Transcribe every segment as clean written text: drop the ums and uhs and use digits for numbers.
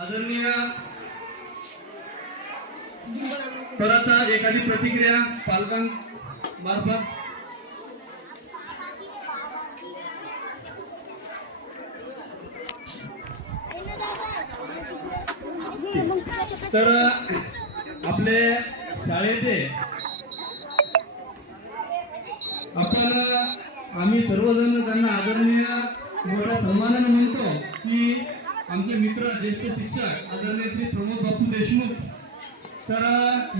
आदरणीय परत एखादी प्रतिक्रिया पालकांमार्फत तर आपले शाळेचे आम्ही सर्वजण त्यांना आदरणीय मोठ्या सन्मानाने म्हणतो की आमचे मित्र ज्येष्ठ शिक्षक आदरणीय श्री प्रमोद बापू देशमुख तर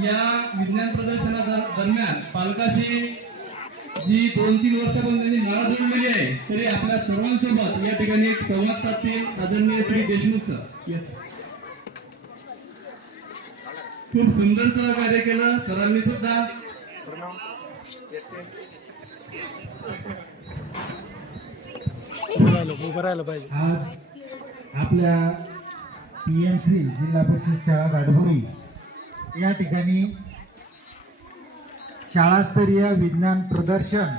या विज्ञान प्रदर्शना दरम्यान पालकाशी जी 2-3 वर्षापासून त्यांनी नारा जोडलेली आहे तरी आपल्या सर्वांसोबत या ठिकाणी एक संवाद साधतील आदरणीय श्री देशमुख सर. खूप सुंदर सहकार्य केलं सरांनी सुद्धा. आज आपल्या PMC जिल्हा परिषद शाळा गाढवडी या ठिकाणी शाळास्तरीय विज्ञान प्रदर्शन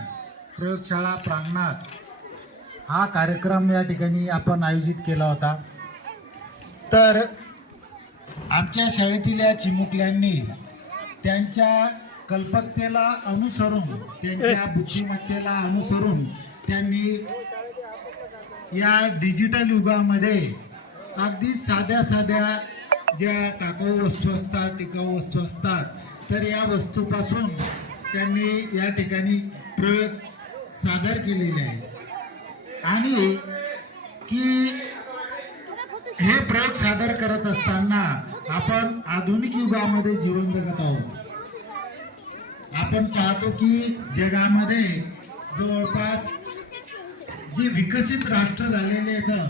प्रयोगशाळा प्रांगणात हा कार्यक्रम या ठिकाणी आपण आयोजित केला होता. तर आमच्या शाळेतील या चिमुकल्यांनी त्यांच्या कल्पकतेला अनुसरून त्यांच्या बुद्धिमत्तेला अनुसरून त्यांनी या डिजिटल युगामध्ये अगदी साध्या ज्या टाकाऊ वस्तू असतात टिकाऊ वस्तू असतात तर या वस्तूपासून त्यांनी या ठिकाणी प्रयोग सादर केलेले आहेत आणि की हे प्रयोग सादर करत असताना आपण आधुनिक युगामध्ये जीवन जगत आहोत. आपण पाहतो की जगामध्ये जवळपास जे विकसित राष्ट्र झालेले आहेत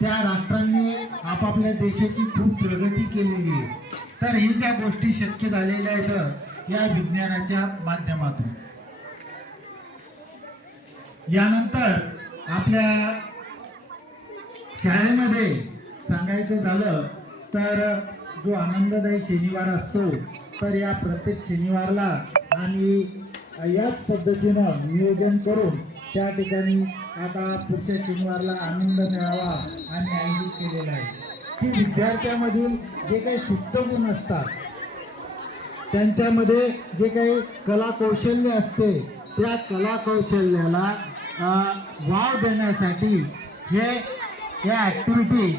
त्या राष्ट्रांनी आपापल्या देशाची खूप प्रगती केलेली आहे. तर ही ज्या गोष्टी शक्य झालेल्या आहेत या विज्ञानाच्या माध्यमातून. यानंतर आपल्या शाळेमध्ये सांगायचं झालं तर जो आनंददायी शनिवार असतो तर या प्रत्येक शनिवारला आणि याच पद्धतीनं नियोजन करून त्या ठिकाणी आता पुढच्या शनिवारला आनंद मेळावा आणि आयोजित केलेला आहे की विद्यार्थ्यांमधील जे काही सुप्त गुण असतात त्यांच्यामध्ये जे काही कला कौशल्य असते त्या कला कौशल्याला वाव देण्यासाठी या ॲक्टिव्हिटी